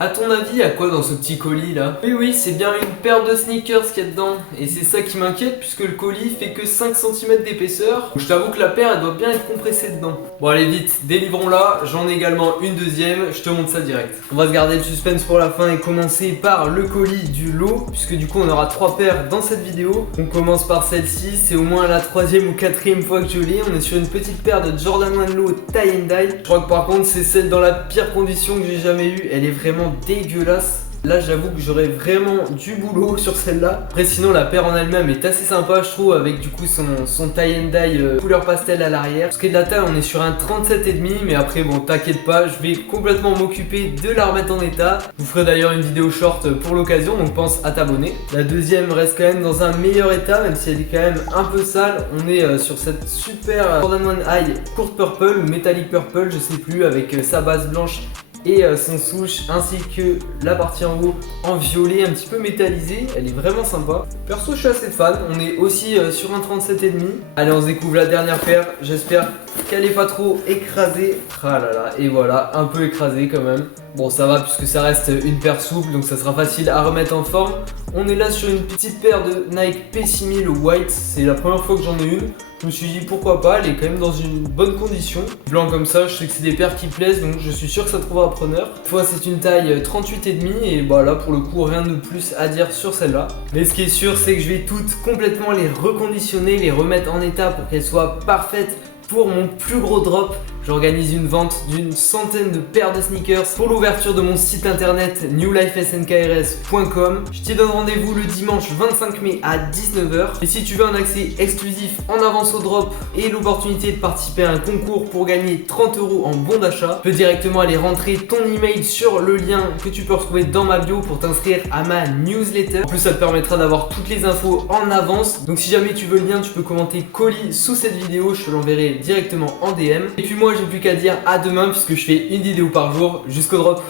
À ton avis, à quoi dans ce petit colis là? Oui, c'est bien une paire de sneakers qu'il y a dedans. Et c'est ça qui m'inquiète puisque le colis fait que 5 cm d'épaisseur. Je t'avoue que la paire elle doit bien être compressée dedans. Bon allez vite, délivrons-la. J'en ai également une deuxième, je te montre ça direct. On va se garder le suspense pour la fin et commencer par le colis du lot. Puisque du coup on aura 3 paires dans cette vidéo. On commence par celle-ci, c'est au moins la 3e ou 4e fois que je l'ai. On est sur une petite paire de Jordan 1 Low tie and dye. Je crois que par contre c'est celle dans la pire condition que j'ai jamais eue. Elle est vraiment dégueulasse. Là j'avoue que j'aurais vraiment du boulot sur celle-là. Après sinon la paire en elle-même est assez sympa je trouve, avec du coup son tie and dye couleur pastel à l'arrière. Pour ce qui est de la taille on est sur un 37,5, mais après bon t'inquiète pas, je vais complètement m'occuper de la remettre en état. Je vous ferai d'ailleurs une vidéo short pour l'occasion, donc pense à t'abonner. La deuxième reste quand même dans un meilleur état, même si elle est quand même un peu sale. On est sur cette super Jordan 1 High courte purple ou metallic purple, je sais plus, avec sa base blanche et son souche, ainsi que la partie en haut en violet un petit peu métallisé. Elle est vraiment sympa. Perso je suis assez fan. On est aussi sur un 37,5. Allez, on se découvre la dernière paire. J'espère qu'elle est pas trop écrasée. Ah là là, et voilà, un peu écrasée quand même. Bon ça va puisque ça reste une paire souple, donc ça sera facile à remettre en forme. On est là sur une petite paire de Nike P6000 White. C'est la première fois que j'en ai une. Je me suis dit pourquoi pas, elle est quand même dans une bonne condition. Blanc comme ça, je sais que c'est des paires qui plaisent, donc je suis sûr que ça trouvera preneur. Cette fois c'est une taille 38,5 et bah là pour le coup rien de plus à dire sur celle-là. Mais ce qui est sûr c'est que je vais toutes complètement les reconditionner, les remettre en état pour qu'elles soient parfaites pour mon plus gros drop. J'organise une vente d'une centaine de paires de sneakers pour l'ouverture de mon site internet newlifesnkrs.com. Je t'y donne rendez-vous le dimanche 25 mai à 19h. Et si tu veux un accès exclusif en avance au drop et l'opportunité de participer à un concours pour gagner 30 € en bon d'achat, tu peux directement aller rentrer ton email sur le lien que tu peux retrouver dans ma bio pour t'inscrire à ma newsletter. En plus ça te permettra d'avoir toutes les infos en avance. Donc si jamais tu veux le lien, tu peux commenter colis sous cette vidéo, je te l'enverrai directement en DM. Et puis moi j'ai plus qu'à dire à demain puisque je fais une vidéo par jour jusqu'au drop.